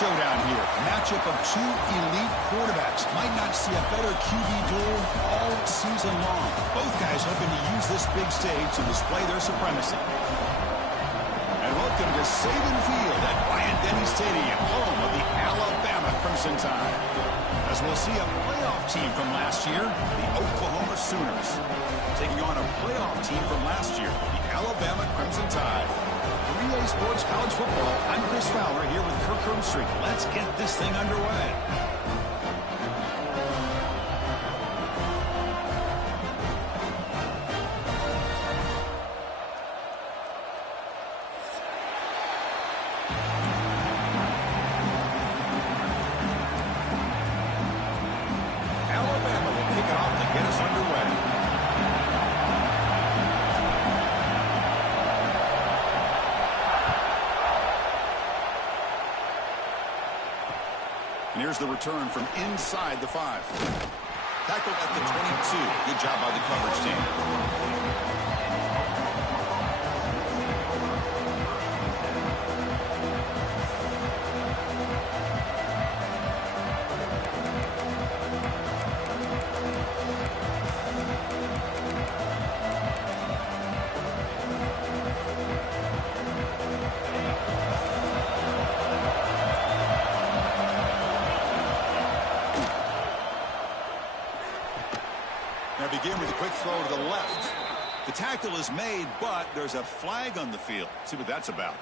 showdown here. A matchup of two elite quarterbacks. Might not see a better QB duel all season long. Both guys hoping to use this big stage to display their supremacy. And welcome to Saban Field at Bryant-Denny Stadium, home of the Alabama Crimson Tide. As we'll see a playoff team from last year, the Oklahoma Sooners, taking on a playoff team from last year, the Alabama Crimson Tide. For EA Sports College Football, I'm Chris Fowler here with Kirk Herbstreit. Let's get this thing underway. Here's the return from inside the 5. Tackled at the 22. Good job by the coverage team. Begin with a quick throw to the left. The tackle is made, but there's a flag on the field. See what that's about.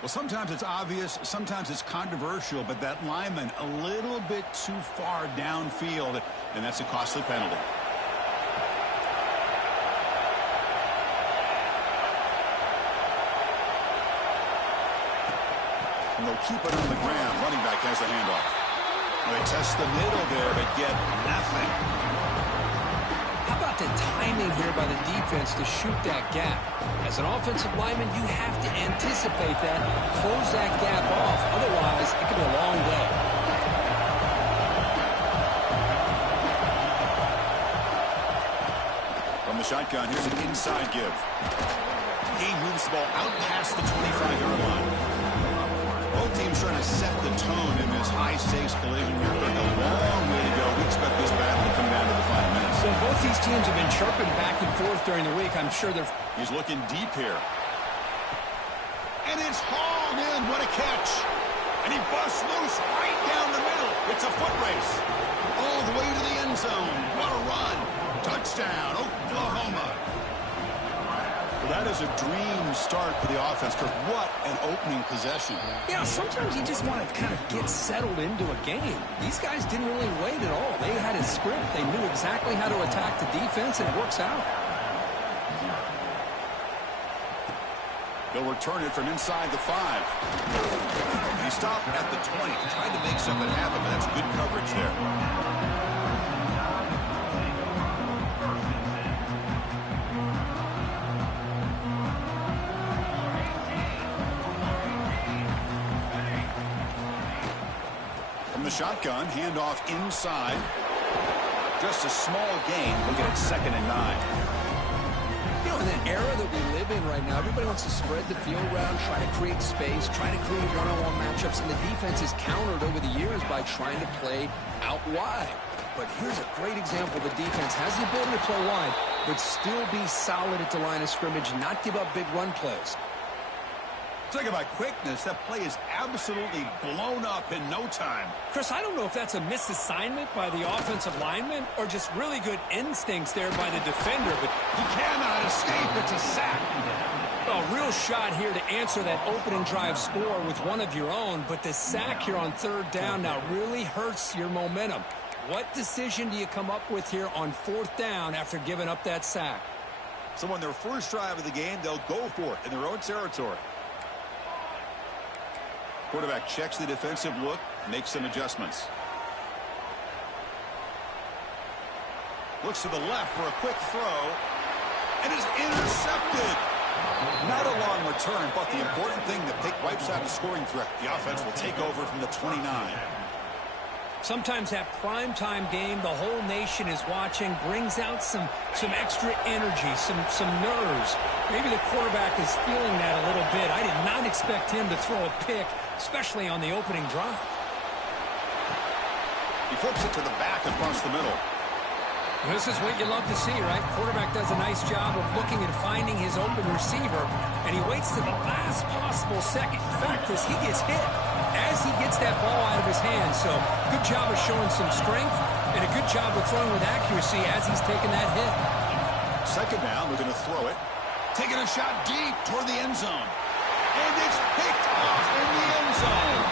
Well, sometimes it's obvious, sometimes it's controversial, but that lineman a little bit too far downfield, and that's a costly penalty. And they'll keep it on the ground. Running back has the handoff. Well, they test the middle there, but get nothing. How about the timing here by the defense to shoot that gap? As an offensive lineman, you have to anticipate that, close that gap off. Otherwise, it could be a long day. From the shotgun, here's an inside give. He moves the ball out past the 25-yard line. Both teams trying to set the tone in this high-stakes collision here. But a long way to go. We expect this battle to come down to the 5 minutes. So both these teams have been chirping back and forth during the week. I'm sure they're... He's looking deep here. And it's hauled in. What a catch. And he busts loose right down the middle. It's a foot race. All the way to the end zone. What a run. Touchdown, Oklahoma. Well, that is a dream start for the offense, because what an opening possession. Yeah, sometimes you just want to kind of get settled into a game. These guys didn't really wait at all. They had a script. They knew exactly how to attack the defense, and it works out. They'll return it from inside the 5. He stopped at the 20, tried to make something happen, but that's good coverage there. The shotgun, handoff inside. Just a small gain. Looking at 2nd and 9. You know, in that era that we live in right now, everybody wants to spread the field around, try to create space, try to create one-on-one matchups, and the defense is countered over the years by trying to play out wide. But here's a great example. The defense has the ability to play wide, but still be solid at the line of scrimmage, not give up big run plays. Talk about quickness. That play is absolutely blown up in no time. Chris, I don't know if that's a misassignment by the offensive lineman or just really good instincts there by the defender, but he cannot escape. It's a sack. A real shot here to answer that opening drive score with one of your own, but the sack here on 3rd down now really hurts your momentum. What decision do you come up with here on 4th down after giving up that sack? So on their first drive of the game, they'll go for it in their own territory. Quarterback checks the defensive look, makes some adjustments. Looks to the left for a quick throw, and is intercepted. Not a long return, but the important thing, the pick wipes out a scoring threat. The offense will take over from the 29. Sometimes that primetime game, the whole nation is watching, brings out some extra energy, some nerves. Maybe the quarterback is feeling that a little bit. I did not expect him to throw a pick, especially on the opening drive. He flips it to the back across the middle. This is what you love to see, right? Quarterback does a nice job of looking and finding his open receiver, and he waits to the last possible second. In fact, as he gets hit, as he gets that ball out of his hands. So good job of showing some strength and a good job of throwing with accuracy as he's taking that hit. Second down, we're going to throw it. Taking a shot deep toward the end zone. And it's picked off in the end zone.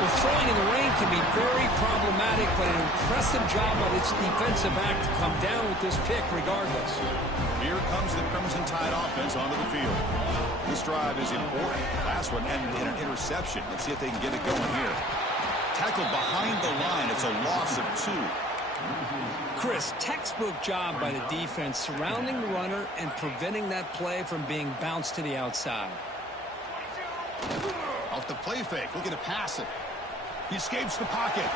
Well, throwing in the rain can be very problematic, but an impressive job by this defensive back to come down with this pick regardless. Here comes the Crimson Tide offense onto the field. This drive is important. Last one ended in an interception. Let's see if they can get it going here. Tackled behind the line. It's a loss of 2. Chris, textbook job by the defense surrounding the runner and preventing that play from being bounced to the outside. Off the play fake, looking to pass it. He escapes the pocket.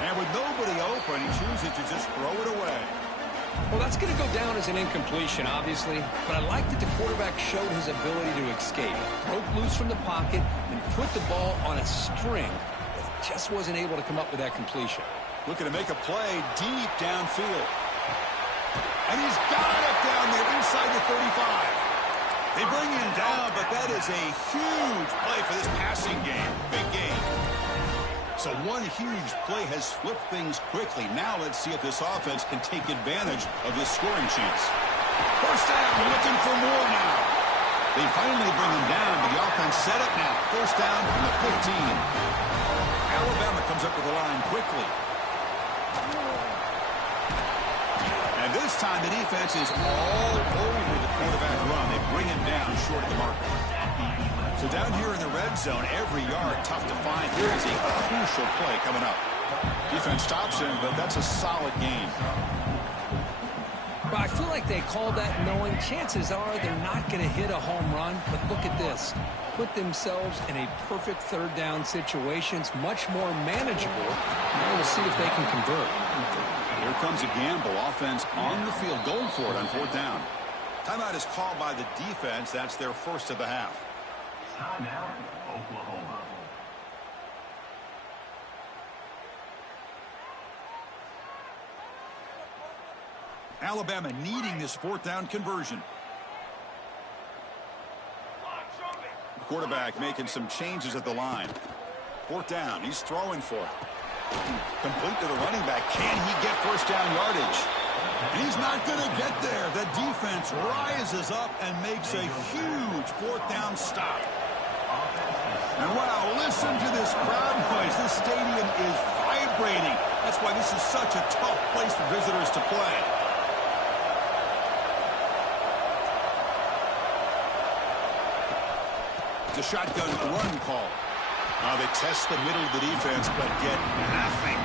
And with nobody open, he chooses to just throw it away. Well, that's going to go down as an incompletion, obviously, but I like that the quarterback showed his ability to escape. Broke loose from the pocket and put the ball on a string, but just wasn't able to come up with that completion. Looking to make a play deep downfield. And he's got it down there inside the 35. They bring him down, but that is a huge play for this passing game. Big game. So one huge play has flipped things quickly. Now let's see if this offense can take advantage of this scoring chance. First down, looking for more now. They finally bring him down, but the offense set up now. First down from the 15. Alabama comes up with the line quickly. And this time the defense is all over the quarterback run. They bring him down short of the marker. So down here in the red zone, every yard tough to find. Here is a crucial play coming up. Defense stops him, but that's a solid game. Well, I feel like they called that knowing chances are they're not going to hit a home run. But look at this. Put themselves in a perfect third down situation. It's much more manageable. Now we'll see if they can convert. Here comes a gamble. Offense on the field going for it on fourth down. Timeout is called by the defense. That's their first of the half. Timeout, Oklahoma. Alabama needing this fourth down conversion. The quarterback making some changes at the line. Fourth down. He's throwing for it. Complete to the running back. Can he get first down yardage? He's not going to get there. The defense rises up and makes a huge fourth down stop. And wow, listen to this crowd noise. This stadium is vibrating. That's why this is such a tough place for visitors to play. It's a shotgun run call. They test the middle of the defense, but get nothing.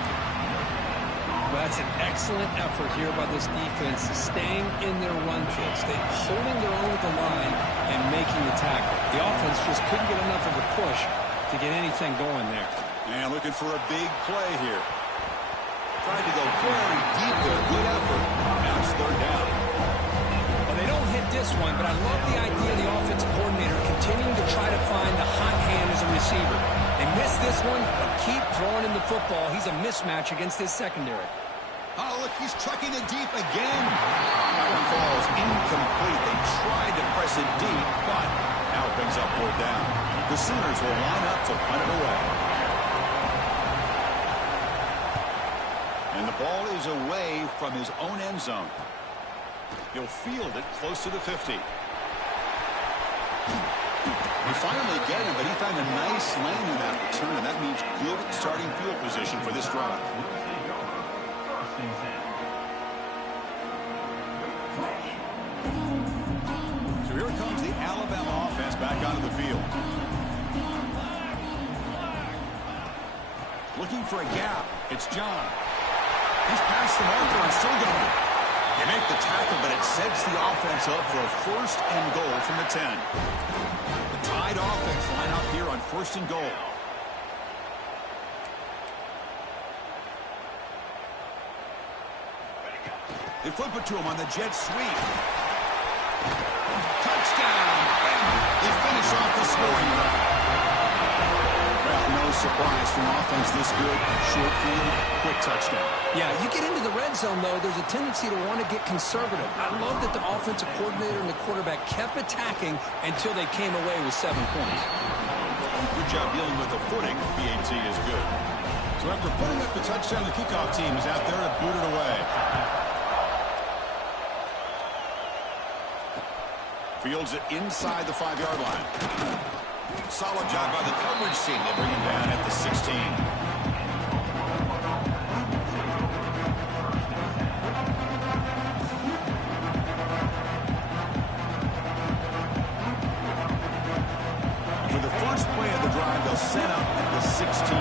That's an excellent effort here by this defense, staying in their run field, holding their own with the line and making the tackle. The offense just couldn't get enough of a push to get anything going there. And looking for a big play here. Tried to go very deep there. Good effort. Now it's third down. Well, they don't hit this one, but I love the idea of the offensive coordinator continuing to try to find the hot hand as a receiver. They miss this one, but keep throwing him the football. He's a mismatch against his secondary. Oh, look, he's trucking it deep again. That one falls incomplete. They tried to press it deep, but now it brings up fourth down. The Sooners will line up to punt it away. And the ball is away from his own end zone. He'll field it close to the 50. We finally get him, but he found a nice lane in that return, and that means good starting field position for this drive. So here comes the Alabama offense back onto the field. Looking for a gap. It's John. He's past the marker and still going. They make the tackle, but it sets the offense up for a first and goal from the 10. The Tide offense line up here on first and goal. They flip it to him on the jet sweep. Touchdown! They finish off the scoring drive. Well, no surprise from offense this good. Short field, quick touchdown. Yeah, you get into the red zone, though, there's a tendency to want to get conservative. I love that the offensive coordinator and the quarterback kept attacking until they came away with 7 points. Good job dealing with the footing. BAT is good. So after putting up the touchdown, the kickoff team is out there to boot it away. Fields it inside the 5-yard line. Solid job by the coverage team. They bring him down at the 16. For the first play of the drive, they'll set up at the 16.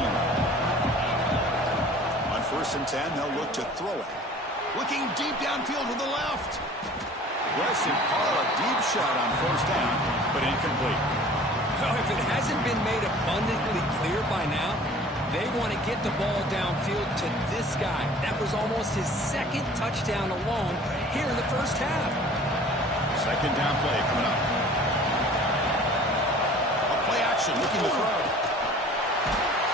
On 1st and 10, they'll look to throw it. Looking deep downfield to the left. Aggressive call, a deep shot on 1st down, but incomplete. Well, if it hasn't been made abundantly clear by now, they want to get the ball downfield to this guy. That was almost his 2nd touchdown alone here in the first half. 2nd down play coming up. A play action, looking to throw.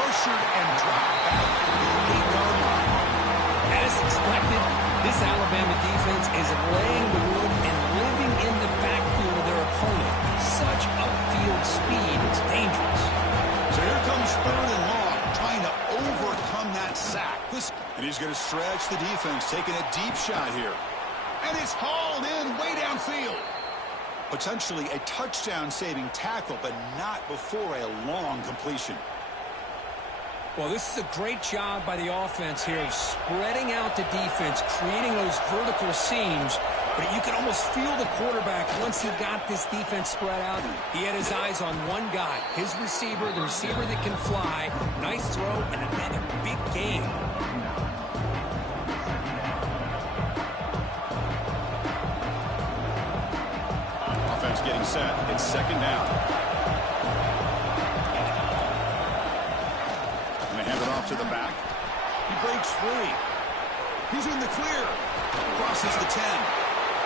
Pressured and dropped back at the 8-yard line. As expected, this Alabama defense is laying the wood and living in the backfield of their opponent. Such upfield speed, it's dangerous. So here comes 3rd and long, trying to overcome that sack. And he's going to stretch the defense, taking a deep shot here. And it's hauled in way downfield. Potentially a touchdown-saving tackle, but not before a long completion. Well, this is a great job by the offense here of spreading out the defense, creating those vertical seams. But you can almost feel the quarterback once he got this defense spread out. He had his eyes on one guy, his receiver, the receiver that can fly. Nice throw and another big gain. Offense getting set. It's 2nd down. Hand it off to the back. He breaks free. He's in the clear. Crosses the 10.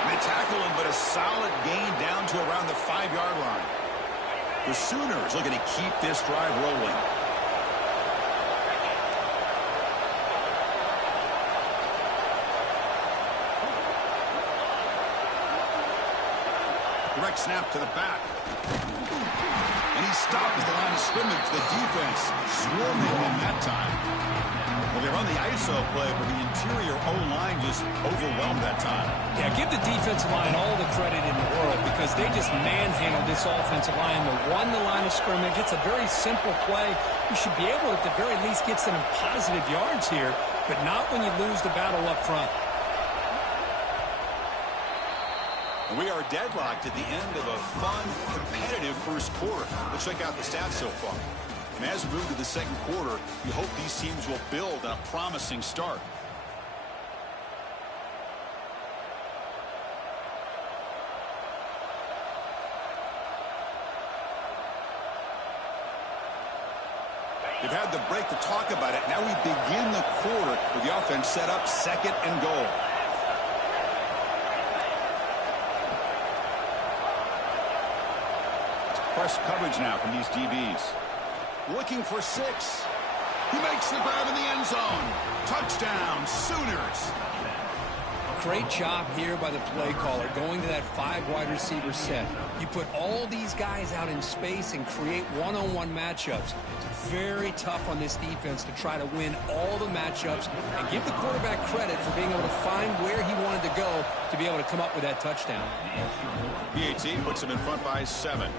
They tackle him, but a solid gain down to around the 5-yard line. The Sooners looking to keep this drive rolling. Direct snap to the back. And he stopped at the line of scrimmage. The defense swarming him that time. Well, they run the ISO play, but the interior O-line just overwhelmed that time. Yeah, give the defensive line all the credit in the world because they just manhandled this offensive line. They won the line of scrimmage. It's a very simple play. You should be able to at the very least get some positive yards here, but not when you lose the battle up front. We are deadlocked at the end of a fun, competitive first quarter. Let's check out the stats so far. And as we move to the 2nd quarter, we hope these teams will build on a promising start. They've had the break to talk about it. Now we begin the quarter with the offense set up 2nd and goal. Press coverage now from these DBs. Looking for 6. He makes the grab in the end zone. Touchdown, Sooners. Great job here by the play caller, going to that 5-wide receiver set. You put all these guys out in space and create one-on-one matchups. It's very tough on this defense to try to win all the matchups and give the quarterback credit for being able to find where he wanted to go to be able to come up with that touchdown. BAT puts him in front by 7.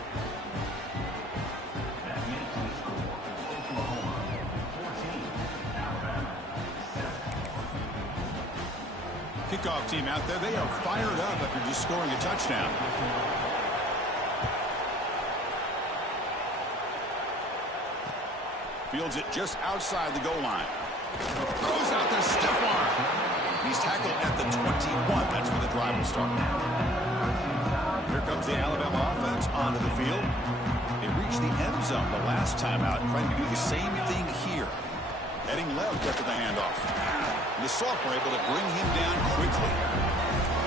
Kickoff team out there. They are fired up after just scoring a touchdown. Fields it just outside the goal line. Throws out the stiff arm. He's tackled at the 21. That's where the drive will start. Here comes the Alabama offense onto the field. They reached the end zone the last time out, trying to do the same thing here. Heading left after the handoff. The Soft were able to bring him down quickly.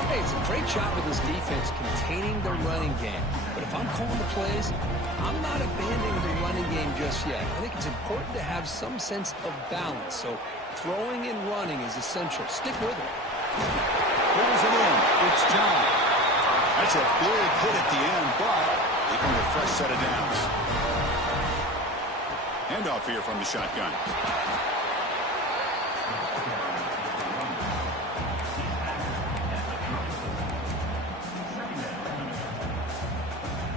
Hey, it's a great job with this defense containing their running game. But if I'm calling the plays, I'm not abandoning the running game just yet. I think it's important to have some sense of balance. So throwing and running is essential. Stick with it. Pulls it in. It's John. That's a big hit at the end, but they can get a fresh set of downs. Handoff here from the shotgun.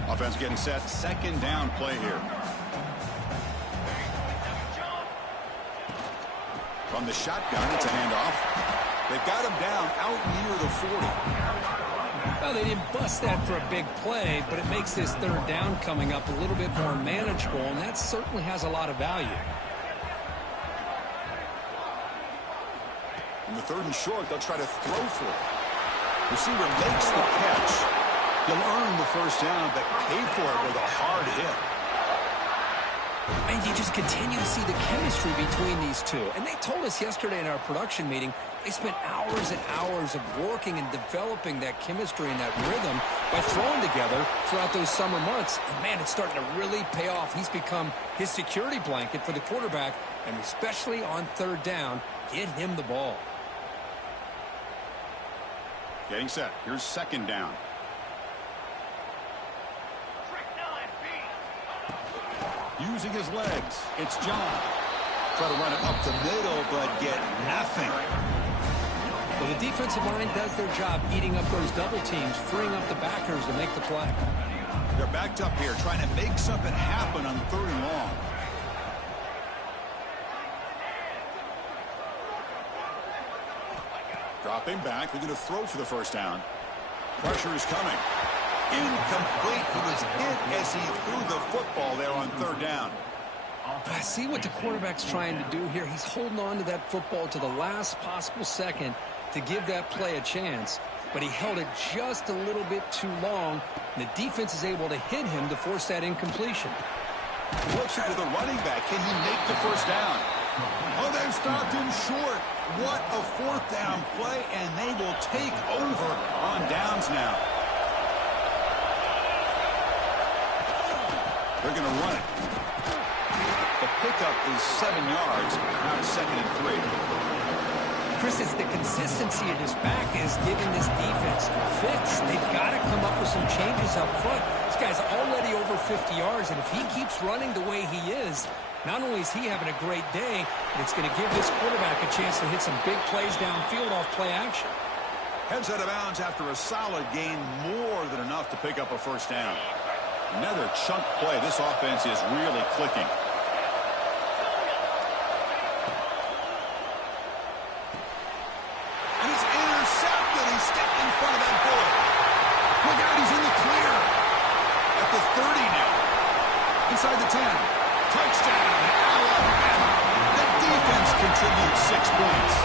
Offense getting set. Second down play here. From the shotgun, it's a handoff. They've got him down out near the 40. Well, they didn't bust that for a big play, but it makes this third down coming up a little bit more manageable, and that certainly has a lot of value. In the third and short, they'll try to throw for it. Receiver makes the catch. He'll earn the first down, but pay for it with a hard hit. And you just continue to see the chemistry between these two. And they told us yesterday in our production meeting, they spent hours and hours of working and developing that chemistry and that rhythm by throwing together throughout those summer months. And, man, it's starting to really pay off. He's become his security blanket for the quarterback, and especially on third down, get him the ball. Getting set. Here's second down. Using his legs. It's John. Try to run it up the middle, but get nothing. Well, the defensive line does their job eating up those double teams, freeing up the backers to make the play. They're backed up here, trying to make something happen on third and long. Dropping back. They're going to throw for the first down. Pressure is coming. Incomplete. He was hit as he threw the football there on third down. I see what the quarterback's trying to do here. He's holding on to that football to the last possible second to give that play a chance, but he held it just a little bit too long, and the defense is able to hit him to force that incompletion. Looks into the running back. Can he make the first down? Oh, they've stopped him short. What a fourth down play, and they will take over on downs now. They're going to run it. The pickup is 7 yards. Now it's 2nd and 3. Chris, it's the consistency of his back is giving this defense fits. They've got to come up with some changes up front. This guy's already over 50 yards, and if he keeps running the way he is, not only is he having a great day, but it's going to give this quarterback a chance to hit some big plays downfield off play action. Heads out of bounds after a solid gain, more than enough to pick up a first down. Another chunk play. This offense is really clicking. And it's intercepted. He stepped in front of that bullet. Look out, he's in the clear. At the 30 now. Inside the 10. Touchdown, Alabama. The defense contributes 6 points.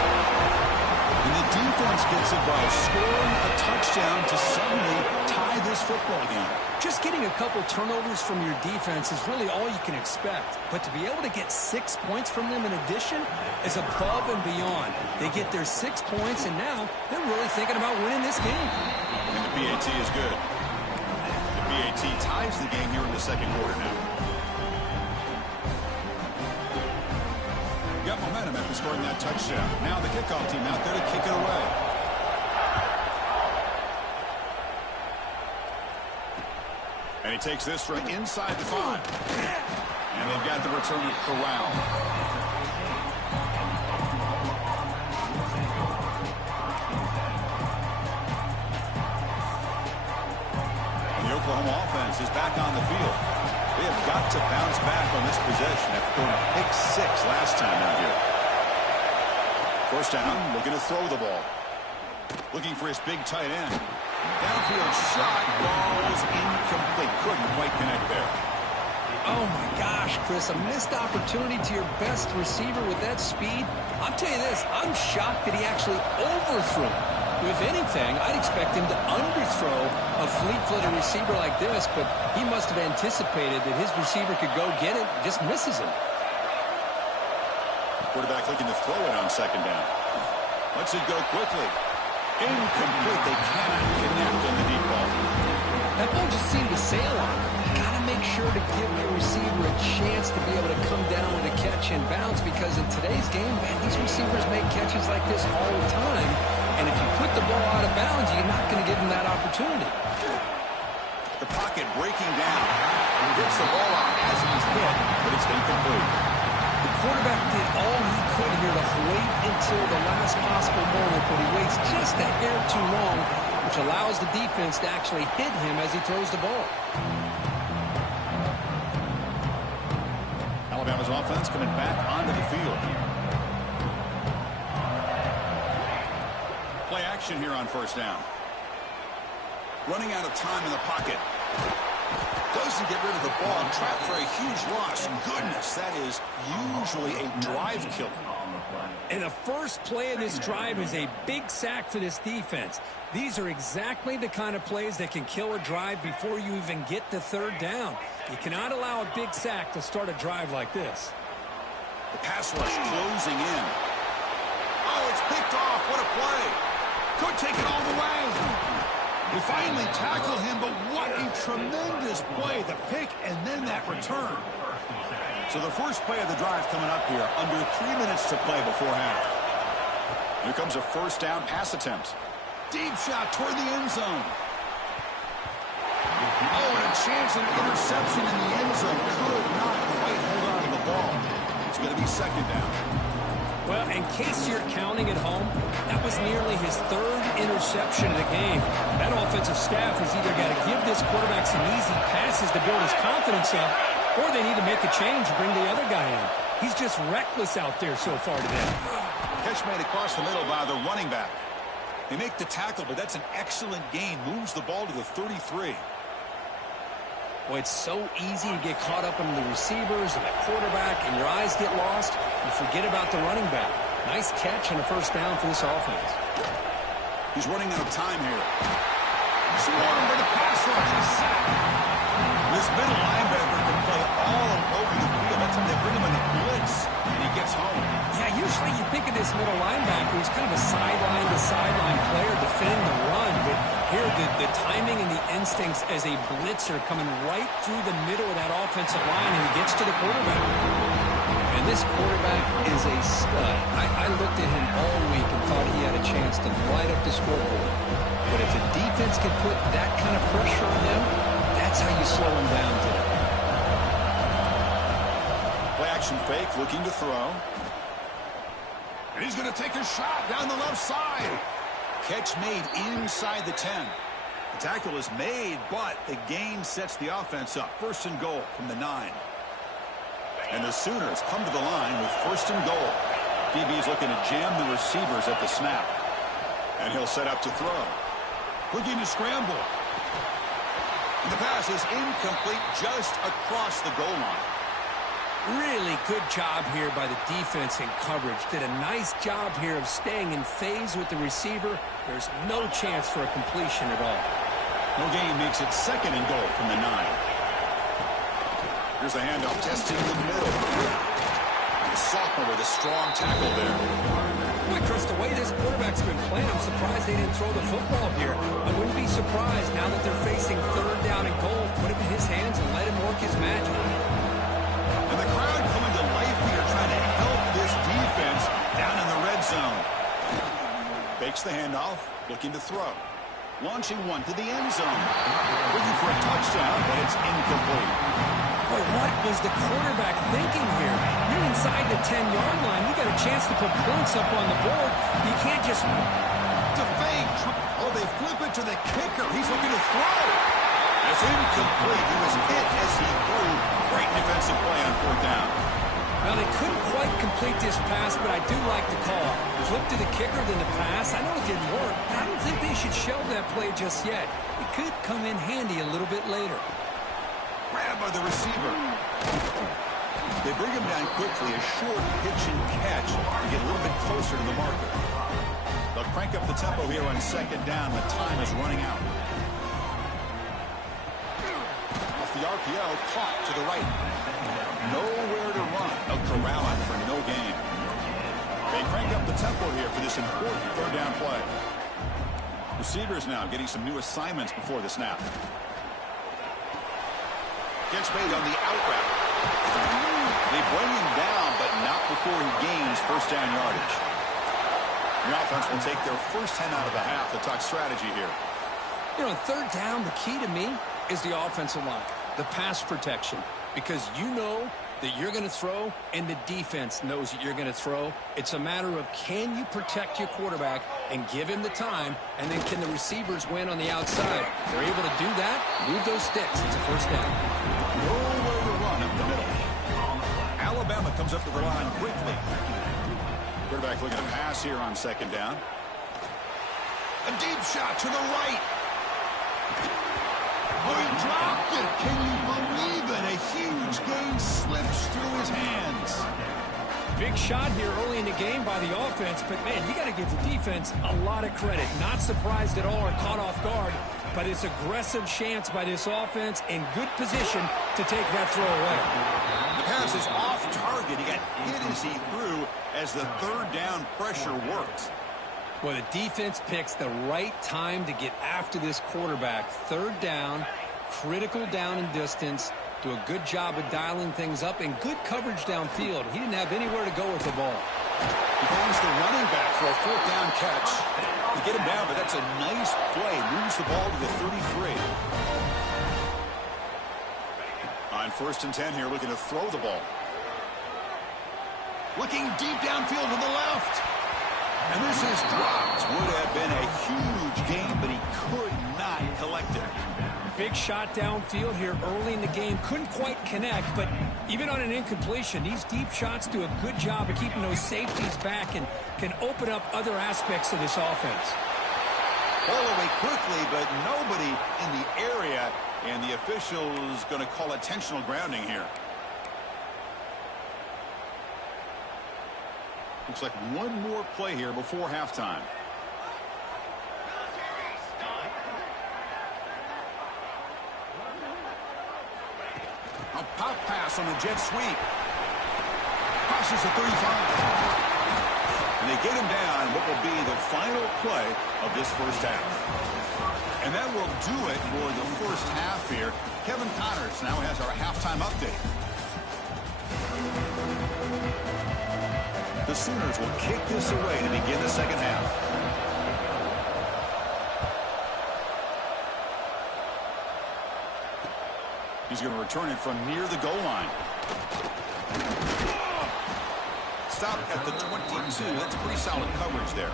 And the defense gets involved, scoring a touchdown to suddenly tie this football game. Just getting a couple turnovers from your defense is really all you can expect. But to be able to get 6 points from them in addition is above and beyond. They get their 6 points, and now they're really thinking about winning this game. And the PAT is good. The PAT ties the game here in the second quarter now. Got momentum after scoring that touchdown. Now the kickoff team out there to kick it away. And he takes this from inside the 5. And they've got the return of Corral. And the Oklahoma offense is back on the field. They have got to bounce back on this possession after going pick 6 last time out here. First down, looking to throw the ball. Looking for his big tight end. Downfield shot, ball's incomplete. Couldn't quite connect there. Oh, my gosh, Chris, a missed opportunity to your best receiver with that speed. I'll tell you this, I'm shocked that he actually overthrew him. If anything, I'd expect him to underthrow a fleet-footed receiver like this, but he must have anticipated that his receiver could go get it, just misses him. Quarterback looking to throw it on second down. Lets it go quickly. Incomplete. They cannot connect on the deep ball. That ball just seemed to sail on him. Got to make sure to give your receiver a chance to be able to come down with a catch and bounce, because in today's game, man, these receivers make catches like this all the time. And if you put the ball out of bounds, you're not going to give them that opportunity. The pocket breaking down. He gets the ball out as he's hit, but it's incomplete. The quarterback did all he could here to wait until the last possible moment, but he waits just a hair too long, which allows the defense to actually hit him as he throws the ball. Alabama's offense coming back onto the field. Play action here on first down. Running out of time in the pocket. Doesn't get rid of the ball. Trapped for a huge loss. Goodness, that is usually a drive killer. And the first play of this drive is a big sack for this defense. These are exactly the kind of plays that can kill a drive before you even get to third down. You cannot allow a big sack to start a drive like this. The pass rush closing in. Oh, it's picked off. What a play. Could take it all the way. They finally tackle him, but what a tremendous play. The pick and then that return. So the first play of the drive coming up here. Under 3 minutes to play before half. Here comes a first down pass attempt. Deep shot toward the end zone. Oh, and a chance at an interception in the end zone. Could not quite hold on to the ball. It's going to be second down. Well, in case you're counting at home, that was nearly his third interception of the game. That offensive staff has either got to give this quarterback some easy passes to build his confidence up, or they need to make a change and bring the other guy in. He's just reckless out there so far today. Catch made across the middle by the running back. They make the tackle, but that's an excellent gain. Moves the ball to the 33. Boy, it's so easy to get caught up in the receivers and the quarterback, and your eyes get lost. You forget about the running back. Nice catch and a first down for this offense. He's running out of time here. Swarmed by the pass rush. He's sacked. This middle linebacker can play all over the field. That's when they bring him in a blitz, and he gets home. Yeah, usually you think of this middle linebacker as kind of a sideline-to-sideline player defending the run, but here the timing and the instincts as a blitzer coming right through the middle of that offensive line, and he gets to the quarterback. And this quarterback is a stud. I looked at him all week and thought he had a chance to light up the scoreboard. But if the defense can put that kind of pressure on them, that's how you slow him down today. Play action fake, looking to throw. And he's going to take a shot down the left side. Catch made inside the 10. The tackle is made, but the gain sets the offense up. First and goal from the 9. And the Sooners come to the line with first and goal. DB's looking to jam the receivers at the snap. And he'll set up to throw. Looking to scramble. And the pass is incomplete just across the goal line. Really good job here by the defense in coverage. Did a nice job here of staying in phase with the receiver. There's no chance for a completion at all. No gain makes it second and goal from the 9. Here's the handoff, testing the middle. The sophomore with a strong tackle there. Boy, Chris, the way this quarterback's been playing, I'm surprised they didn't throw the football here. I wouldn't be surprised now that they're facing third down and goal. Put him in his hands and let him work his magic. And the crowd coming to life here, trying to help this defense down in the red zone. Fakes the handoff, looking to throw. Launching one to the end zone. Looking for a touchdown, but it's incomplete. Boy, what was the quarterback thinking here? You're inside the 10-yard line. You got a chance to put points up on the board. You can't just... To fake. Oh, they flip it to the kicker. He's looking to throw. It's incomplete. He was hit as he threw. Great defensive play on fourth down. Well, they couldn't quite complete this pass, but I do like the call. Flip to the kicker than the pass. I know it didn't work, but I don't think they should shelve that play just yet. It could come in handy a little bit later. Grabbed by the receiver. They bring him down quickly. A short pitch and catch to get a little bit closer to the marker. They'll crank up the tempo here on second down. The time is running out. Off the RPO, caught to the right. Nowhere to run. They'll corral him for no gain. They crank up the tempo here for this important third down play. Receivers now getting some new assignments before the snap. Gets made on the out route. They bring him down, but not before he gains first down yardage. The offense will take their first 10 out of the half to talk strategy here. You know, third down, the key to me is the offensive line, the pass protection, because you know that you're going to throw and the defense knows that you're going to throw. It's a matter of can you protect your quarterback and give him the time, and then can the receivers win on the outside? If they're able to do that, move those sticks. It's a first down. Nowhere to run up the middle. Alabama comes up to the line quickly. Quarterback looking to pass here on second down. A deep shot to the right. Oh, he dropped it. Can you believe it? A huge gain slips through his hands. Big shot here early in the game by the offense, but, man, you got to give the defense a lot of credit. Not surprised at all or caught off guard, but it's aggressive chance by this offense in good position to take that throw away. The pass is off target. He got hit as he threw as the third down pressure worked. Well, the defense picks the right time to get after this quarterback. Third down, critical down and distance. Do a good job of dialing things up and good coverage downfield. He didn't have anywhere to go with the ball. He finds the running back for a fourth down catch. They get him down, but that's a nice play. Moves the ball to the 33. On first and 10 here, looking to throw the ball. Looking deep downfield to the left. And this is dropped. Would have been a huge gain, but he could not collect it. Big shot downfield here early in the game. Couldn't quite connect, but even on an incompletion, these deep shots do a good job of keeping those safeties back and can open up other aspects of this offense. Ball away quickly, but nobody in the area, and the official is going to call intentional grounding here. Looks like one more play here before halftime. A pop pass on the jet sweep. Crosses the 35. And they get him down what will be the final play of this first half. And that will do it for the first half here. Kevin Connors now has our halftime update. The Sooners will kick this away to begin the second half. He's going to return it from near the goal line. Stop at the 22. That's pretty solid coverage there.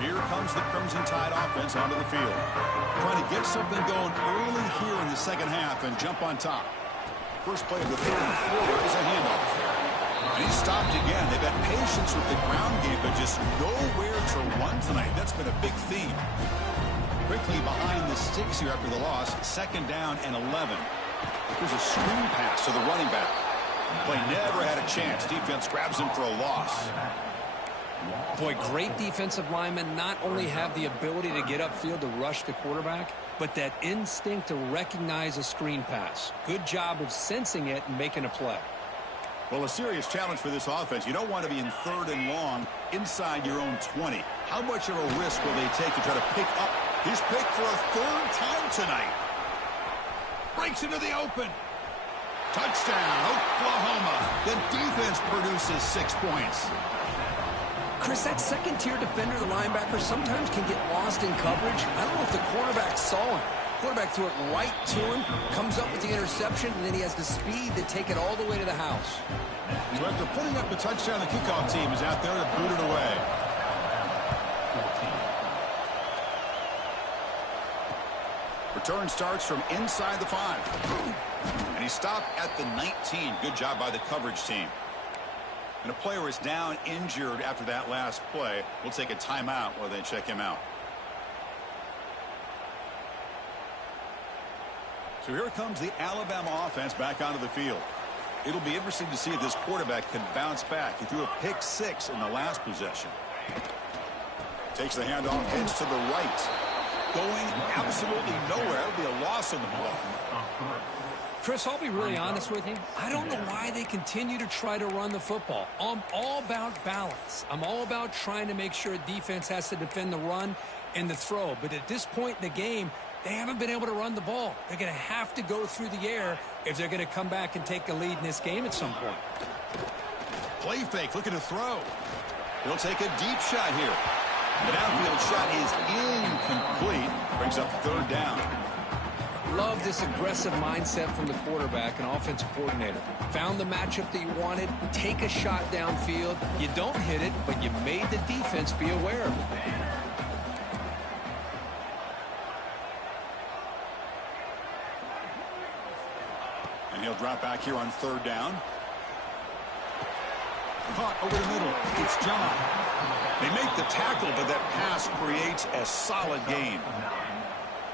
Here comes the Crimson Tide offense onto the field. Trying to get something going early here in the second half and jump on top. First play of the third quarter is a handoff. And he stopped again. They've had patience with the ground game, but just nowhere to run tonight. That's been a big theme. Quickly behind the sticks here after the loss. Second down and 11. Here's a screen pass to the running back. Play never had a chance. Defense grabs him for a loss. Boy, great defensive linemen not only have the ability to get upfield to rush the quarterback, but that instinct to recognize a screen pass. Good job of sensing it and making a play. Well, a serious challenge for this offense. You don't want to be in third and long inside your own 20. How much of a risk will they take to try to pick up his pick for a third time tonight? Breaks into the open. Touchdown, Oklahoma. The defense produces 6 points. Chris, that second-tier defender, the linebacker, sometimes can get lost in coverage. I don't know if the quarterback saw him. Quarterback threw it right to him, comes up with the interception, and then he has the speed to take it all the way to the house. So after putting up the touchdown, the kickoff team is out there to boot it away. Return starts from inside the 5. And he stopped at the 19. Good job by the coverage team. And a player is down injured after that last play. We'll take a timeout while they check him out. So here comes the Alabama offense back onto the field. It'll be interesting to see if this quarterback can bounce back. He threw a pick 6 in the last possession. Takes the handoff, heads to the right. going absolutely nowhere. That would be a loss on the ball. Chris, I'll be really honest with you. I don't know why they continue to try to run the football. I'm all about balance. I'm all about trying to make sure defense has to defend the run and the throw. But at this point in the game, they haven't been able to run the ball. They're going to have to go through the air if they're going to come back and take the lead in this game at some point. Play fake, looking to throw. He'll take a deep shot here. The downfield shot is incomplete. Brings up third down. Love this aggressive mindset from the quarterback and offensive coordinator. Found the matchup that you wanted, take a shot downfield. You don't hit it, but you made the defense be aware of it. And he'll drop back here on third down. Caught over the middle. It's John. They make the tackle, but that pass creates a solid gain.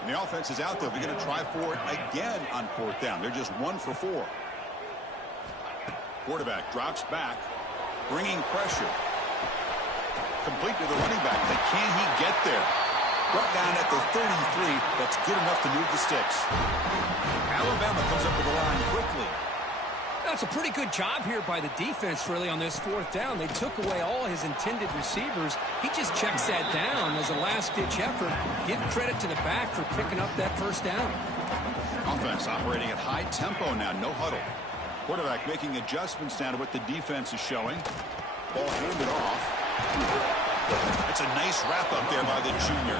And the offense is out there. They're going to try for it again on fourth down. They're just 1 for 4. Quarterback drops back, bringing pressure. Complete to the running back. But can he get there? Brought down at the 33. That's good enough to move the sticks. Alabama comes up to the line quickly. That's a pretty good job here by the defense, really, on this fourth down. They took away all his intended receivers. He just checks that down as a last-ditch effort. Give credit to the back for picking up that first down. Offense operating at high tempo now, no huddle. Quarterback making adjustments now to what the defense is showing. Ball handed off. That's a nice wrap-up there by the junior.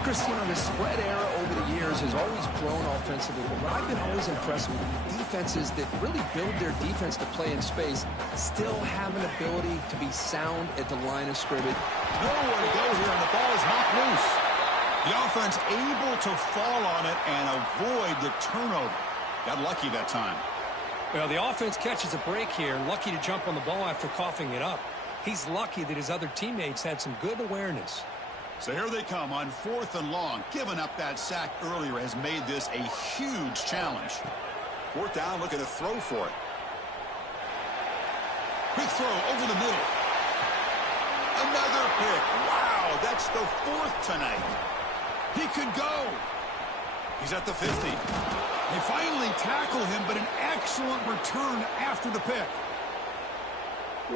Cristiano, the spread era over the years has always grown offensively, but what I've been always impressed with defenses that really build their defense to play in space still have an ability to be sound at the line of scrimmage. Nowhere to go here, and the ball is knocked loose. The offense able to fall on it and avoid the turnover. Got lucky that time. Well, the offense catches a break here, lucky to jump on the ball after coughing it up. He's lucky that his other teammates had some good awareness. So here they come on fourth and long. Giving up that sack earlier has made this a huge challenge. Fourth down, looking to throw for it. Quick throw over the middle. Another pick. Wow, that's the 4th tonight. He could go. He's at the 50. They finally tackle him, but an excellent return after the pick.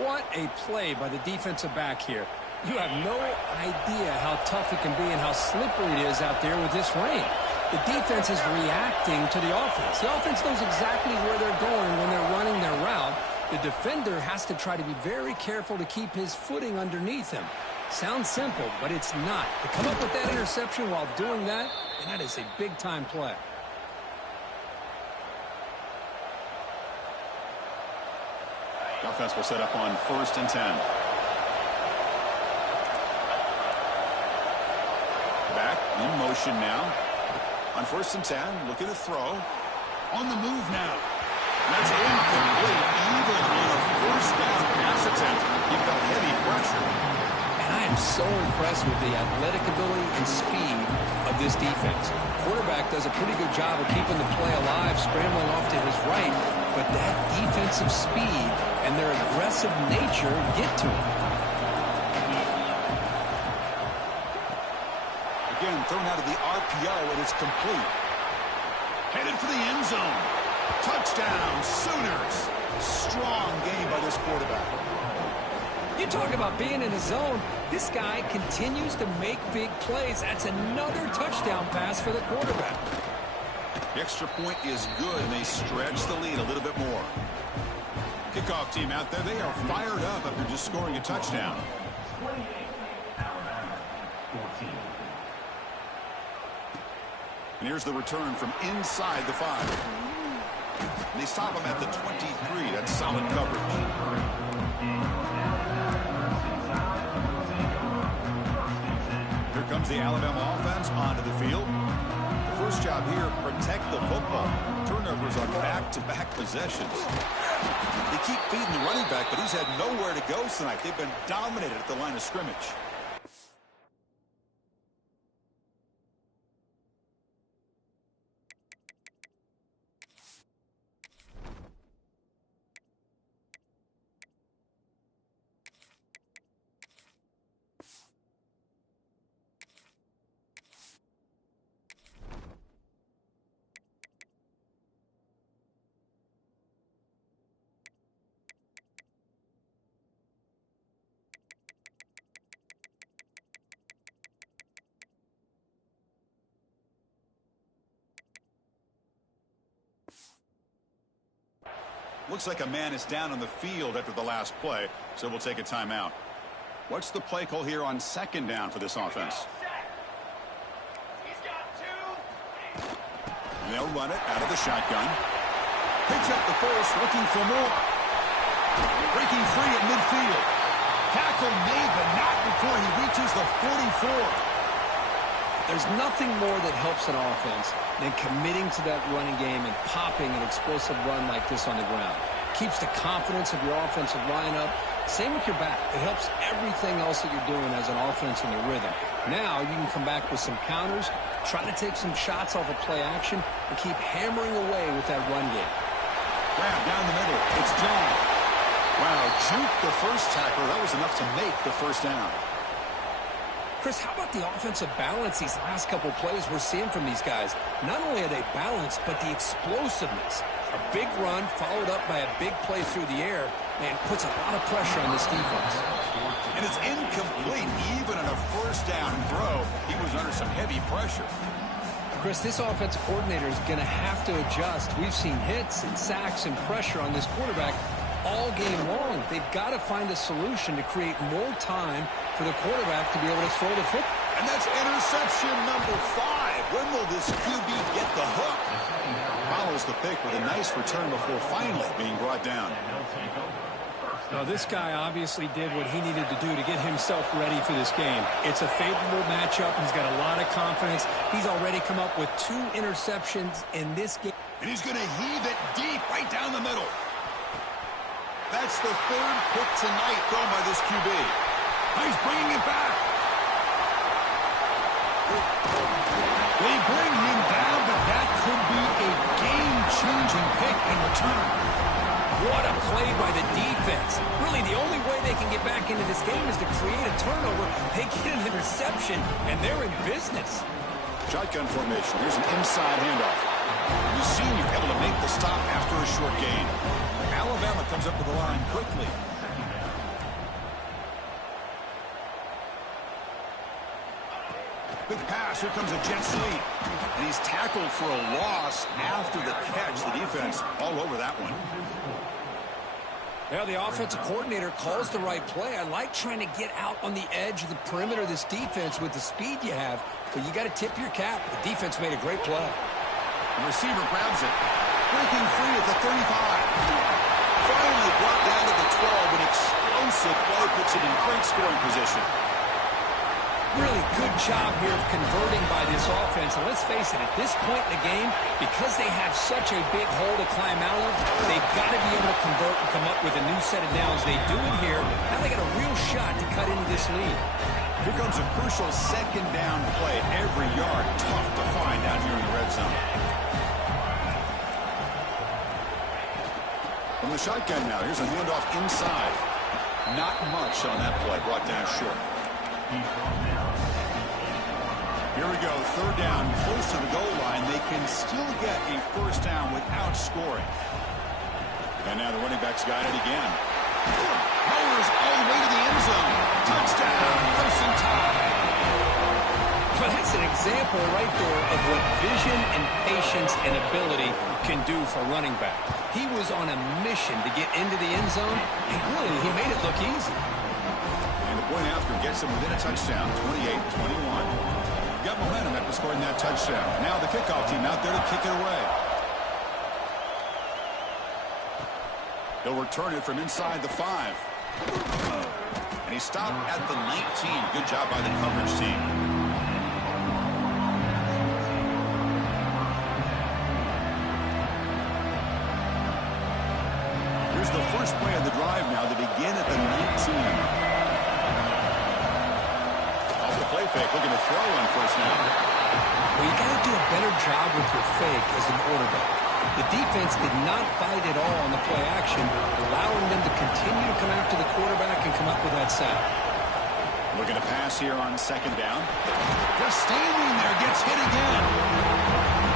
What a play by the defensive back here. You have no idea how tough it can be and how slippery it is out there with this rain. The defense is reacting to the offense. The offense knows exactly where they're going when they're running their route. The defender has to try to be very careful to keep his footing underneath him. Sounds simple, but it's not. To come up with that interception while doing that, and that is a big-time play. The offense will set up on 1st and 10. Back in motion now. On 1st and 10, looking to throw. On the move now. That's incomplete. Even on a 1st down pass attempt, he felt heavy pressure. And I am so impressed with the athletic ability and speed of this defense. Quarterback does a pretty good job of keeping the play alive, scrambling off to his right, but that defensive speed and their aggressive nature get to him. Again, thrown out of the RPO, and it's complete. Headed for the end zone. Touchdown, Sooners. Strong game by this quarterback. You talk about being in the zone. This guy continues to make big plays. That's another touchdown pass for the quarterback. The extra point is good, and they stretch the lead a little bit more. Kickoff team out there, they are fired up after just scoring a touchdown. 28, Alabama, 14. And here's the return from inside the 5. And they stop him at the 23. That's solid coverage. Here comes the Alabama offense onto the field. The first job here, protect the football. Turnovers on back-to-back possessions. They keep feeding the running back, but he's had nowhere to go tonight. They've been dominated at the line of scrimmage. Looks like a man is down on the field after the last play, so we'll take a timeout. What's the play call here on second down for this offense? They'll run it out of the shotgun. Picks up the first, looking for more. Breaking free at midfield. Tackle made, but not before he reaches the 44. There's nothing more that helps an offense than committing to that running game and popping an explosive run like this on the ground. Keeps the confidence of your offensive lineup. Same with your back. It helps everything else that you're doing as an offense in the rhythm. Now you can come back with some counters, try to take some shots off of play action, and keep hammering away with that run game. Grab down the middle. It's John. Wow, juke the first tackler. That was enough to make the first down. Chris, how about the offensive balance these last couple plays we're seeing from these guys? Not only are they balanced, but the explosiveness. A big run followed up by a big play through the air, and puts a lot of pressure on this defense. And it's incomplete. Even on a first down throw, he was under some heavy pressure. Chris, this offensive coordinator is going to have to adjust. We've seen hits and sacks and pressure on this quarterback all game long. They've got to find a solution to create more time for the quarterback to be able to throw the football. And that's interception number 5. When will this QB get the hook? Follows the pick with a nice return before finally being brought down. Now, this guy obviously did what he needed to do to get himself ready for this game. It's a favorable matchup. He's got a lot of confidence. He's already come up with 2 interceptions in this game. And he's going to heave it deep right down the middle. That's the 3rd pick tonight thrown by this QB. He's bringing it back. They bring him down, but that could be a game-changing pick in return. What a play by the defense. Really, the only way they can get back into this game is to create a turnover. They get an interception, and they're in business. Shotgun formation. Here's an inside handoff. The senior able to make the stop after a short gain. Alabama comes up to the line quickly. Big pass. Here comes a jet sweep. And he's tackled for a loss after the catch. The defense all over that one. Yeah, the offensive coordinator calls the right play. I like trying to get out on the edge of the perimeter of this defense with the speed you have, but you got to tip your cap. The defense made a great play. The receiver grabs it. Breaking free at the 35. Finally brought down to the 12. An explosive play puts it in great scoring position. Really good job here of converting by this offense. And let's face it, at this point in the game, because they have such a big hole to climb out of, they've got to be able to convert and come up with a new set of downs. They do it here. Now they got a real shot to cut into this lead. Here comes a crucial second down play. Every yard tough to find out here in the red zone. From the shotgun now, here's a handoff inside. Not much on that play, brought down short. Here we go, 3rd down, close to the goal line. They can still get a first down without scoring. And now the running back's got it again. Powers all the way to the end zone. Touchdown, first and time. But that's an example right there of what vision and patience and ability can do for a running back. He was on a mission to get into the end zone, and really, he made it look easy. And the point after gets him within a touchdown, 28-21. Got momentum after scoring that touchdown. Now the kickoff team out there to kick it away. He'll return it from inside the 5. And he stopped at the 19. Good job by the coverage team. Here's the first play of the drive now. They begin at the 19. Play fake, looking to throw on first down. Well, you got to do a better job with your fake as an quarterback. The defense did not bite at all on the play action, allowing them to continue to come after the quarterback and come up with that sack. Looking to pass here on second down. Just standing there, gets hit again.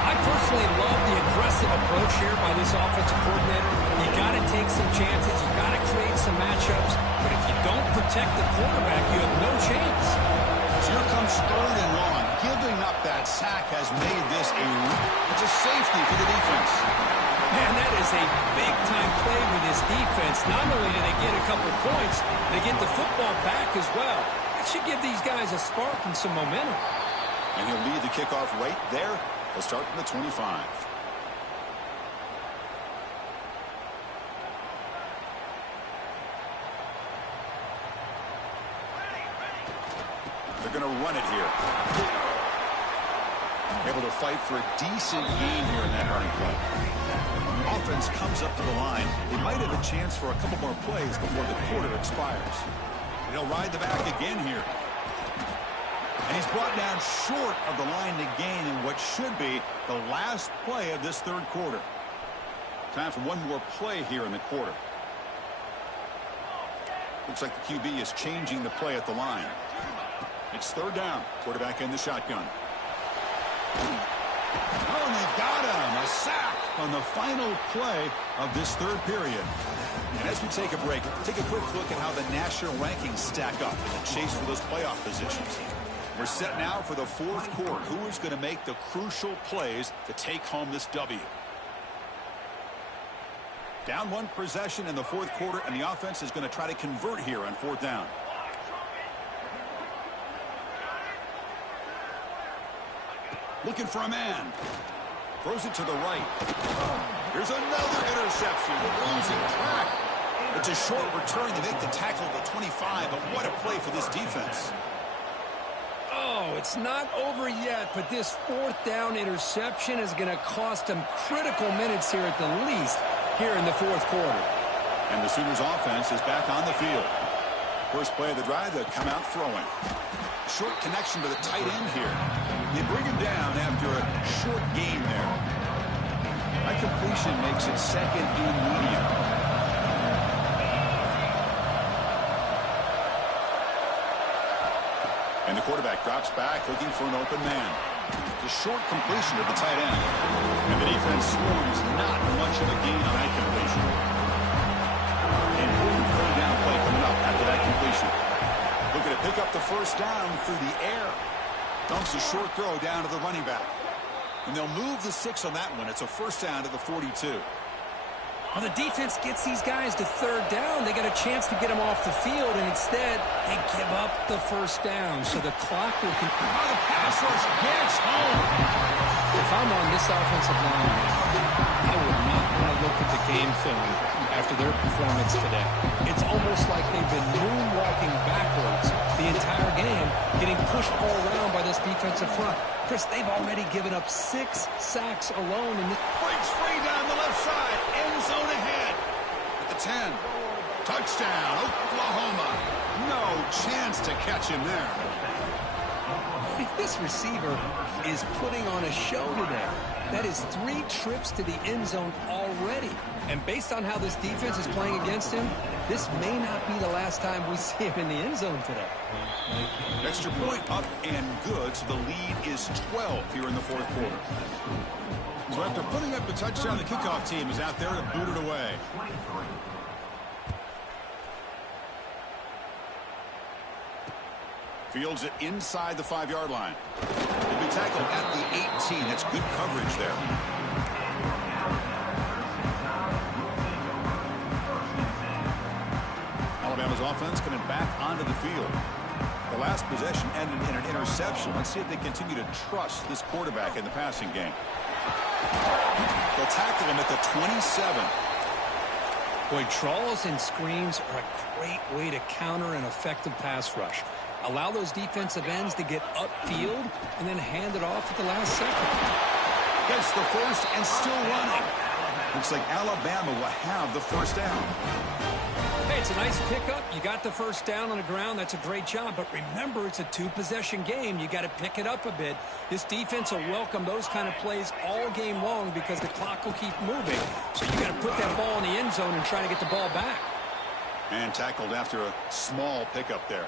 I personally love the aggressive approach here by this offensive coordinator. You got to take some chances. You got to create some matchups. But if you don't protect the quarterback, you have no chance. Here comes 3rd and long. Giving up that sack has made this it's a safety for the defense. Man, that is a big-time play with this defense. Not only do they get a couple points, they get the football back as well. That should give these guys a spark and some momentum. And he'll lead the kickoff right there. They'll start from the 25. They're going to run it here. Able to fight for a decent gain here in that running play. Offense comes up to the line. They might have a chance for a couple more plays before the quarter expires. He'll ride the back again here. And he's brought down short of the line to gain in what should be the last play of this third quarter. Time for one more play here in the quarter. Looks like the QB is changing the play at the line. It's third down. Quarterback in the shotgun. Oh, and they've got him. A sack on the final play of this third period. And as we take a break, take a quick look at how the national rankings stack up in the chase for those playoff positions. We're set now for the fourth quarter. Who is going to make the crucial plays to take home this W? Down one possession in the fourth quarter, and the offense is going to try to convert here on fourth down. Looking for a man. Throws it to the right. Here's another interception. Losing track. It's a short return. They make the tackle at the 25, but what a play for this defense. Oh, it's not over yet, but this fourth down interception is going to cost them critical minutes here at the least here in the fourth quarter. And the Sooners offense is back on the field. First play of the drive, they'll come out throwing. Short connection to the tight end here. They bring him down after a short gain there. That completion makes it second and medium. And the quarterback drops back looking for an open man. It's a short completion to the tight end. And the defense swarms not much of a gain on that completion. Important third down play coming up after that completion. Looking to pick up the first down through the air. Dumps a short throw down to the running back. And they'll move the 6 on that one. It's a first down to the 42. Well, the defense gets these guys to third down. They got a chance to get them off the field, and instead they give up the first down. So the clock will continue. Oh, the pass rush gets home. If I'm on this offensive line, I would not want to look at the game film after their performance today. It's almost like they've been moonwalking backwards the entire game, getting pushed all around by this defensive front. Chris, they've already given up 6 sacks alone. Breaks free down the left side. End zone ahead. At the 10. Touchdown, Oklahoma. No chance to catch him there. This receiver is putting on a show today. That is 3 trips to the end zone already. And based on how this defense is playing against him, this may not be the last time we see him in the end zone today. Extra point up and good, so the lead is 12 here in the fourth quarter. So after putting up the touchdown, the kickoff team is out there to boot it away. Fields it inside the 5-yard line. He'll be tackled at the 18. That's good coverage there. Alabama's offense coming back onto the field. The last possession ended in an interception. Let's see if they continue to trust this quarterback in the passing game. They'll tackle him at the 27. Boy, draws and screens are a great way to counter an effective pass rush. Allow those defensive ends to get upfield and then hand it off at the last second. Gets the first and still running. Looks like Alabama will have the first down. Hey, it's a nice pickup. You got the first down on the ground. That's a great job. But remember, it's a 2-possession game. You got to pick it up a bit. This defense will welcome those kind of plays all game long because the clock will keep moving. So you got to put that ball in the end zone and try to get the ball back. And tackled after a small pickup there.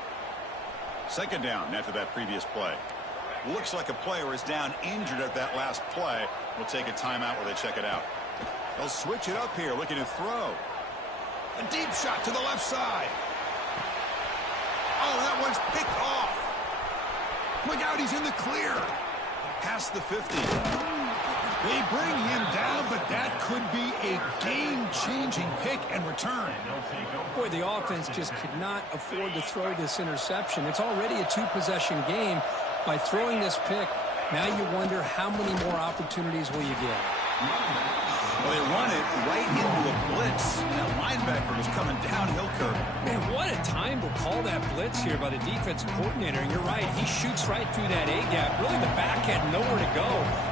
Second down after that previous play. Looks like a player is down injured at that last play. We'll take a timeout while they check it out. They'll switch it up here, looking to throw. A deep shot to the left side. Oh, that one's picked off. Look out, he's in the clear. Past the 50. They bring him down, but that could be game-changing pick and return. Boy, the offense just could not afford to throw this interception. It's already a two-possession game. By throwing this pick, now you wonder how many more opportunities will you get. Well, they run it right into a blitz. And that linebacker was coming downhill curve. Man, what a time to call that blitz here by the defensive coordinator. And you're right, he shoots right through that A-gap. Really, the back had nowhere to go.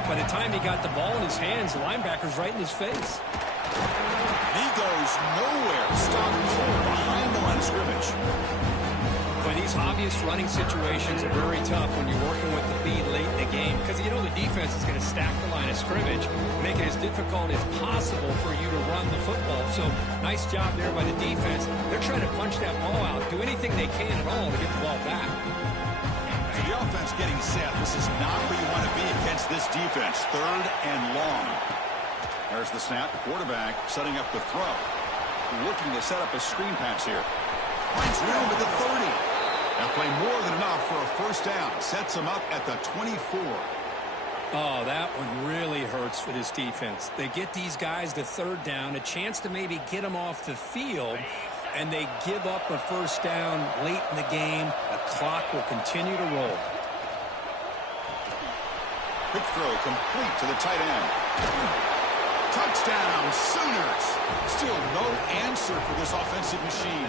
By the time he got the ball in his hands, the linebacker's right in his face. He goes nowhere. Stopped cold behind the line of scrimmage. But these obvious running situations are very tough when you're working with the lead late in the game because you know the defense is going to stack the line of scrimmage, make it as difficult as possible for you to run the football. So nice job there by the defense. They're trying to punch that ball out, do anything they can at all to get the ball back. So the offense getting set. This is not where you want to be against this defense. 3rd and long. There's the snap. Quarterback setting up the throw. Looking to set up a screen pass here. Finds room at the 30. They'll play more than enough for a first down. Sets them up at the 24. Oh, that one really hurts for this defense. They get these guys to 3rd down, a chance to maybe get them off the field, and they give up a first down late in the game. The clock will continue to roll. Quick throw complete to the tight end. Touchdown, Sooners. Still no answer for this offensive machine.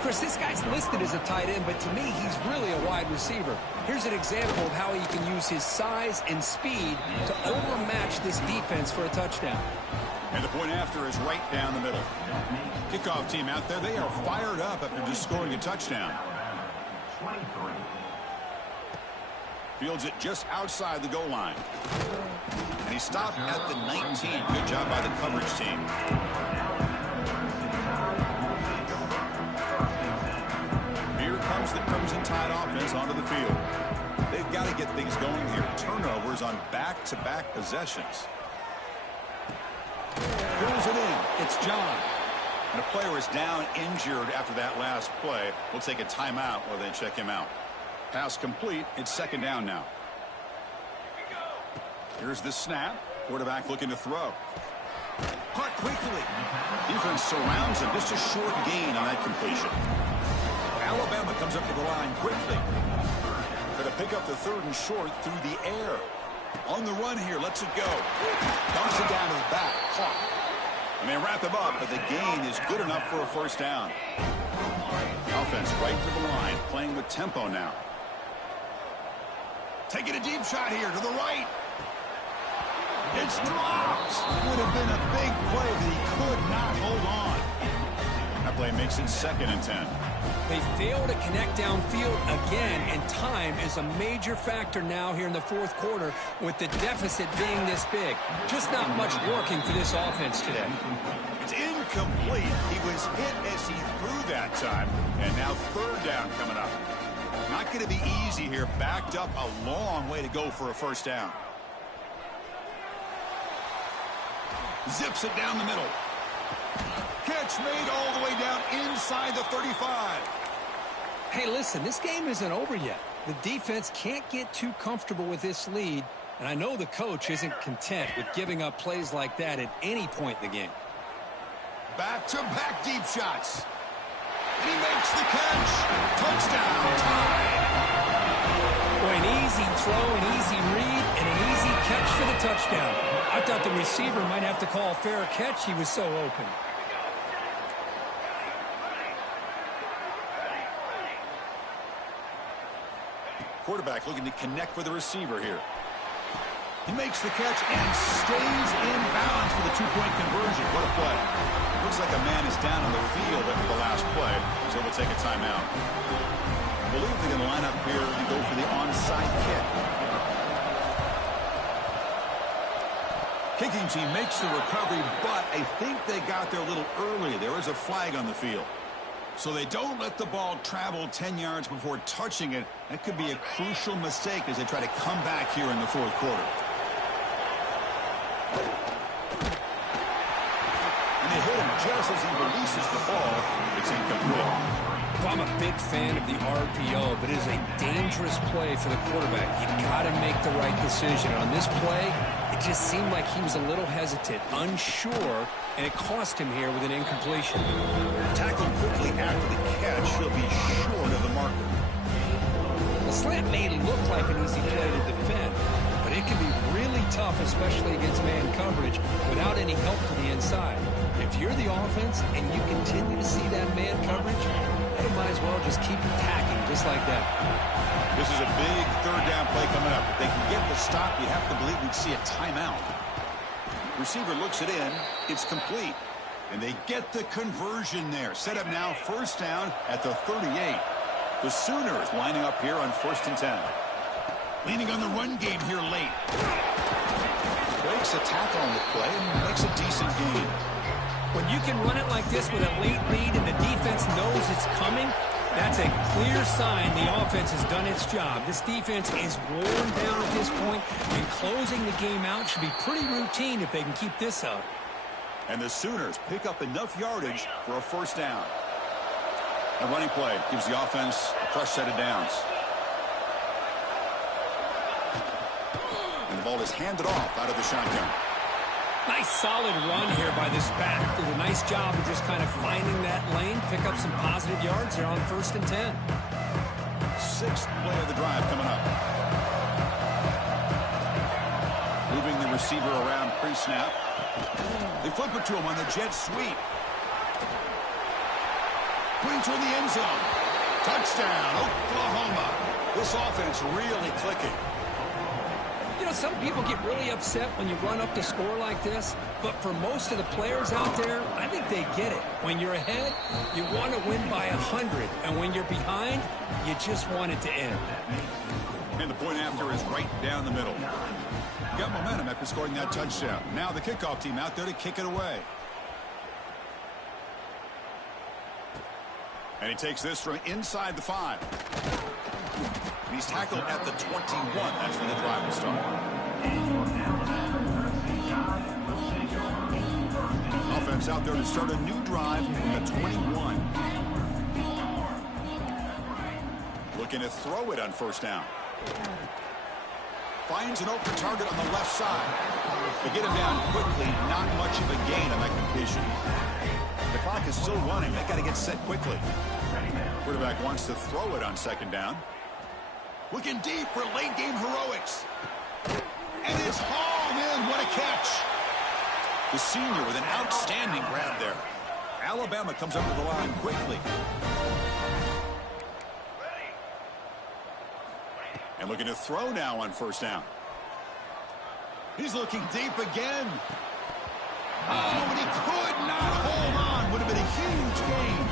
Chris, this guy's listed as a tight end, but to me, he's really a wide receiver. Here's an example of how he can use his size and speed to overmatch this defense for a touchdown. And the point after is right down the middle. Kickoff team out there, they are fired up after just scoring a touchdown. Fields it just outside the goal line. And he stopped at the 19. Good job by the coverage team. Here comes the Crimson Tide offense onto the field. They've got to get things going here. Turnovers on back-to-back possessions. Pulls it in. It's John. And a player is down injured after that last play. We'll take a timeout while they check him out. Pass complete. It's 2nd down now. Here's the snap. Quarterback looking to throw. Caught quickly. Defense surrounds him. Just a short gain on that completion. Alabama comes up to the line quickly. Going to pick up the 3rd and short through the air. On the run here. Lets it go. Dumps it down to the back. Caught. And they wrap him up, but the gain is good enough for a first down. Offense right to the line. Playing with tempo now. Taking a deep shot here to the right. It's dropped. Would have been a big play, but he could not hold on. That play makes it 2nd and 10. They fail to connect downfield again, and time is a major factor now here in the 4th quarter with the deficit being this big. Just not much working for this offense today. It's incomplete. He was hit as he threw that time, and now 3rd down coming up. Not going to be easy here. Backed up a long way to go for a first down. Zips it down the middle. Catch made all the way down inside the 35. Hey, listen, this game isn't over yet. The defense can't get too comfortable with this lead, and I know the coach isn't content with giving up plays like that at any point in the game. Back-to-back deep shots. And he makes the catch. Touchdown. Tide. Boy, an easy throw, an easy read, and an easy catch for the touchdown. I thought the receiver might have to call a fair catch. He was so open. Quarterback looking to connect with the receiver here. He makes the catch and stays in bounds for the 2-point conversion. What a play. Looks like a man is down on the field after the last play, so we'll take a timeout. I believe they're going to line up here and go for the onside kick. Kicking team makes the recovery, but I think they got there a little early. There is a flag on the field. So they don't let the ball travel 10 yards before touching it. That could be a crucial mistake as they try to come back here in the 4th quarter. And they hit him just as he releases the ball. It's incomplete. Well, I'm a big fan of the RPO, but it is a dangerous play for the quarterback. You got to make the right decision. On this play, it just seemed like he was a little hesitant, unsure, and it cost him here with an incompletion. Tackled quickly after the catch, he'll be short of the marker. The slant may look like an easy play to defend, but it can be really tough, especially against man coverage, without any help to the inside. If you're the offense and you continue to see that man coverage, you might as well just keep attacking just like that. This is a big third down play coming up. If they can get the stop, you have to believe we'd see a timeout. Receiver looks it in. It's complete. And they get the conversion there. Set up now, first down at the 38. The Sooners lining up here on 1st and 10. Leaning on the run game here late. Breaks a tackle on the play and makes a decent gain. When you can run it like this with a late lead and the defense knows it's coming, that's a clear sign the offense has done its job. This defense is worn down at this point, and closing the game out should be pretty routine if they can keep this up. And the Sooners pick up enough yardage for a first down. A running play gives the offense a fresh set of downs. And the ball is handed off out of the shotgun. Nice solid run here by this back. Did a nice job of just kind of finding that lane, pick up some positive yards here on 1st and 10. 6th play of the drive coming up. Moving the receiver around pre-snap. They flip it to him on the jet sweep. Putting toward the end zone. Touchdown, Oklahoma. This offense really clicking. You know, some people get really upset when you run up the score like this, but for most of the players out there, I think they get it. When you're ahead, you want to win by 100, and when you're behind, you just want it to end. And the point after is right down the middle. Got momentum after scoring that touchdown. Now the kickoff team out there to kick it away. And he takes this from inside the 5. And he's tackled at the 21. That's when the drive will start. Offense out there to start a new drive from the 21. Looking to throw it on first down. Finds an open target on the left side. They get him down quickly. Not much of a gain on that completion. The clock is still running. They got to get set quickly. Quarterback wants to throw it on 2nd down. Looking deep for late game heroics. And it's hauled in. What a catch. The senior with an outstanding grab there. Alabama comes up to the line quickly. And looking to throw now on first down. He's looking deep again. Oh, but he could not hold on. Would have been a huge gain.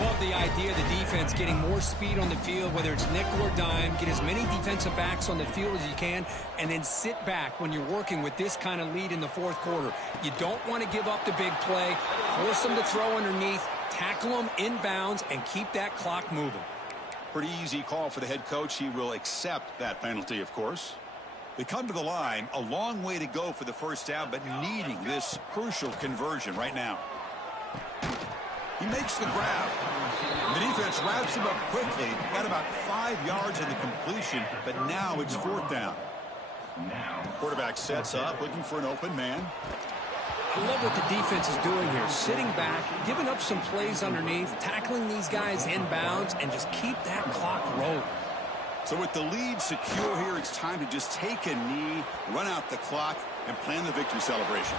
Love the idea of the defense getting more speed on the field, whether it's nickel or dime, get as many defensive backs on the field as you can, and then sit back when you're working with this kind of lead in the 4th quarter. You don't want to give up the big play, force them to throw underneath, tackle them inbounds, and keep that clock moving. Pretty easy call for the head coach. He will accept that penalty, of course. They come to the line, a long way to go for the first down, but needing this crucial conversion right now. He makes the grab. The defense wraps him up quickly. Got about 5 yards in the completion, but now it's 4th down. Quarterback sets up, looking for an open man. I love what the defense is doing here. Sitting back, giving up some plays underneath, tackling these guys inbounds, and just keep that clock rolling. So with the lead secure here, it's time to just take a knee, run out the clock, and plan the victory celebration.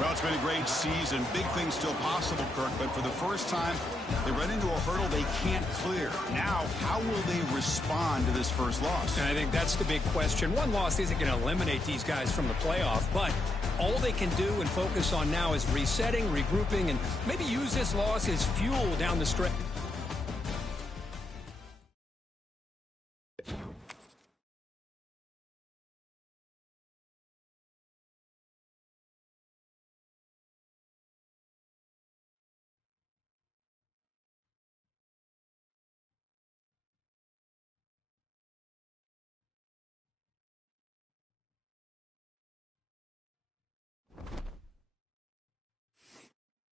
Well, it's been a great season. Big things still possible, Kirk, but for the first time, they run into a hurdle they can't clear. Now, how will they respond to this first loss? And I think that's the big question. One loss isn't going to eliminate these guys from the playoff, but all they can do and focus on now is resetting, regrouping, and maybe use this loss as fuel down the stretch.